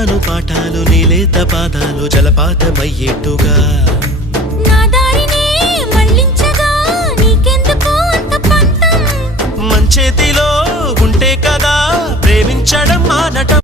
చెబుతాను పాఠాలు నీలేత పాదాలు జలపాతమయ్యేట్టుగా నా దారినే మళ్ళించగా నీకెందుకు అంత పంతం మంచేతిలో ఉంటే కదా ప్రేమించడం మానటం